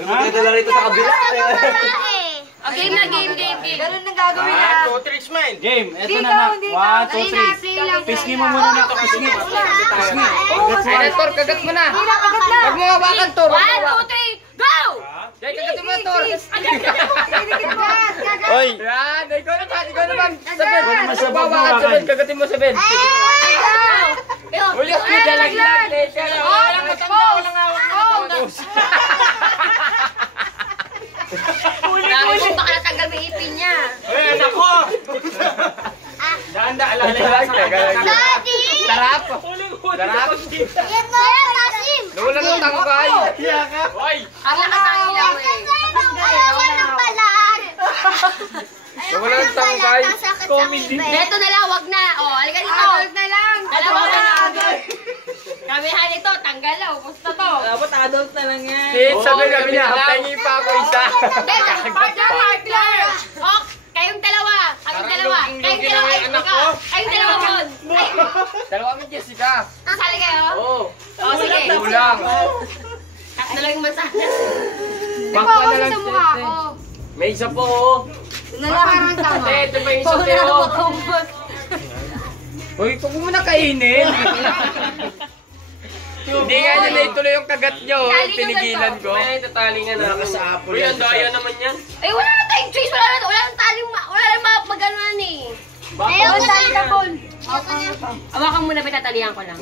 Magkakita lang rito sa kabila. Game na, game. Ganun ang gagawin na. 1, 2, 3, smile. Game, eto na na. 1, 2, 3. Pisngi mo muna na ito, pisngi. Pisngi. Ay, Tor, kagat mo na. Huwag mo hawakan, Tor. 1, 2, 3, go! Jay, kagatin mo, Tor. Oy! Yan, ikaw naman. Sabin. Ikaw naman sa bag mo, Hawakan, Sabin. Kagatin mo, Sabin. Go! Ulit, dalag-lag. Walang matanda, walang hawak. Huli, baka natanggal mo ipin niya. Ay, anak ko. Daan-daan, alalay. Daddy! Sarap. Sarap. Yan mo, Kasim! Nawalan ng tangkay. Hoy. Ang lakas ang ilaw eh. Ayaw ng palaan! Nawalan ng tangkay. Neto na lang, wag na. O, halika dito. Adult na lang. Dalawa na lang. Kamihan ito, tanggal lang. Gusto to. Dapat adult na lang yan. Sabi kami niya, pahingi pa ako isa. Partner. O, kayong dalawa. Kayong dalawa. Kayong dalawa. Kayong dalawa yun. Dalawa kami, Jessica. Sali kayo? Oo. O, sige. Kulang. Dalawa yung masanas. Bakwa na lang. May isa po. Parang tama. Ito pa yung isa po. Uy, huwag mo na kainin. Hindi nga niya naituloy yung kagat niyo. Tinigilan ko. May tatali nga na sa apple. Uy, ang daya naman yan. Ay, wala na tayong choice. Wala na tayong mag-anuan eh. Ayaw ko na ball. Awakan muna, pitatalihan ko lang.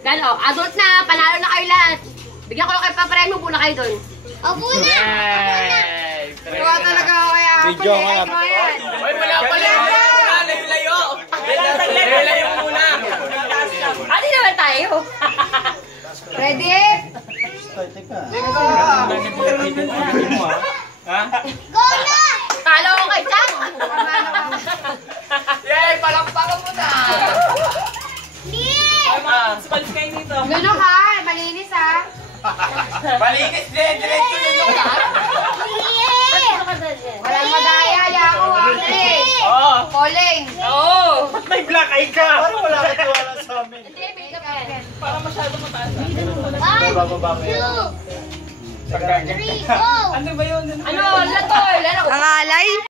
Dahil, adult na, panalo na kayo lahat. Bigyan ko lang kayo papremyo, muna kayo dun. Opo na! Yay! Tuwa talaga ako kaya ako. Video nga lang. Uy, wala pala yun. Layo-layo. Layo-layo muna. Ano naman tayo? Ready? Ha? Go na! Talo ko kay Jack. Yay! Palakpakan mo na. Gano'n ka? Malinis ha? Malinis din. Diretso din yung lahat. Walang madaya, yako ha? Oo. Calling! Oo. May black eye ka. Parang wala ka tiwala sa amin. Hindi, bigyan ka. Bababa mo 1, yan. 2, 3, go! Ano, latol. Ang alay?